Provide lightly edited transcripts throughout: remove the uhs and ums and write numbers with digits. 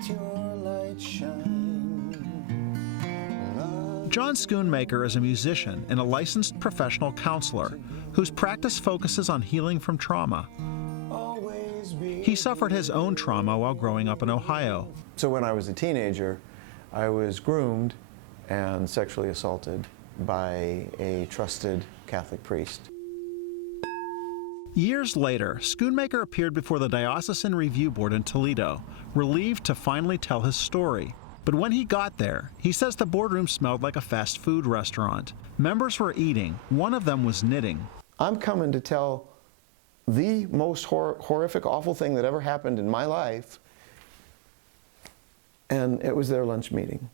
let your light shine. John Schoonmaker is a musician and a licensed professional counselor whose practice focuses on healing from trauma. He suffered his own trauma while growing up in Ohio. So when I was a teenager, I was groomed and sexually assaulted by a trusted Catholic priest. Years later, Schoonmaker appeared before the Diocesan Review Board in Toledo, relieved to finally tell his story. But when he got there, he says the boardroom smelled like a fast food restaurant. Members were eating. One of them was knitting. I'm coming to tell the most horrific, awful thing that ever happened in my life, and it was their lunch meeting.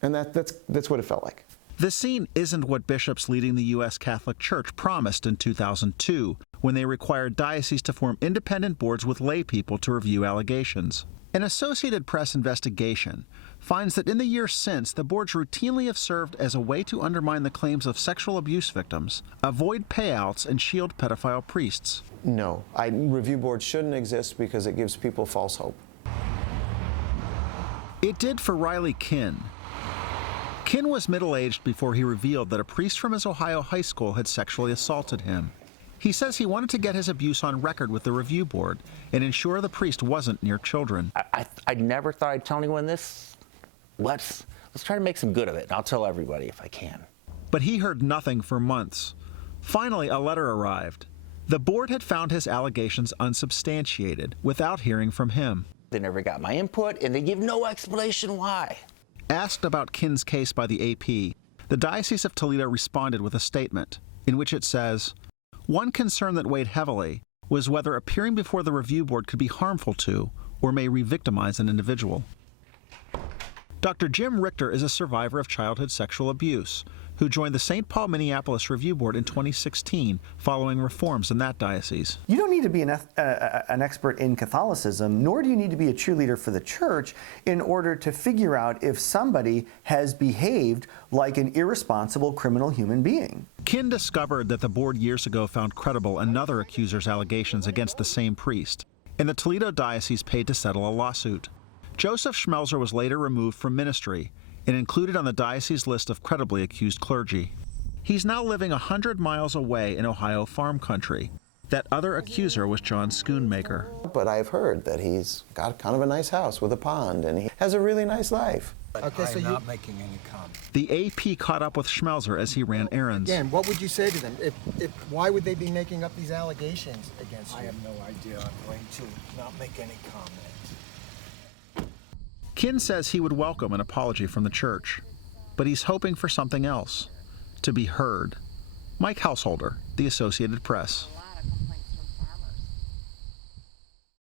And that's what it felt like. The scene isn't what bishops leading the U.S. Catholic Church promised in 2002, when they required dioceses to form independent boards with lay people to review allegations. An Associated Press investigation finds that in the years since, the boards routinely have served as a way to undermine the claims of sexual abuse victims, avoid payouts, and shield pedophile priests. No, review boards shouldn't exist because it gives people false hope. It did for Reilly Kin. Kin was middle-aged before he revealed that a priest from his Ohio high school had sexually assaulted him. He says he wanted to get his abuse on record with the review board and ensure the priest wasn't near children. I never thought I'd tell anyone this. Let's try to make some good of it, and I'll tell everybody if I can. But he heard nothing for months. Finally, a letter arrived. The board had found his allegations unsubstantiated without hearing from him. They never got my input, and they give no explanation why. Asked about Kin's case by the AP, the Diocese of Toledo responded with a statement in which it says, "One concern that weighed heavily was whether appearing before the review board could be harmful to or may re-victimize an individual." Dr. Jim Richter is a survivor of childhood sexual abuse who joined the St. Paul Minneapolis Review Board in 2016 following reforms in that diocese. You don't need to be an expert in Catholicism, nor do you need to be a cheerleader for the church in order to figure out if somebody has behaved like an irresponsible criminal human being. Kin discovered that the board years ago found credible another accuser's allegations against the same priest, and the Toledo diocese paid to settle a lawsuit. Joseph Schmelzer was later removed from ministry and included on the diocese list of credibly accused clergy. He's now living 100 miles away in Ohio farm country. That other accuser was John Schoonmaker. But I've heard that he's got kind of a nice house with a pond, and he has a really nice life. Okay, so you're not making any comment. The AP caught up with Schmelzer as he ran errands. Again, what would you say to them? Why would they be making up these allegations against you? I have no idea. I'm going to not make any comment. Kin says he would welcome an apology from the church, but he's hoping for something else, to be heard. Mike Householder, The Associated Press.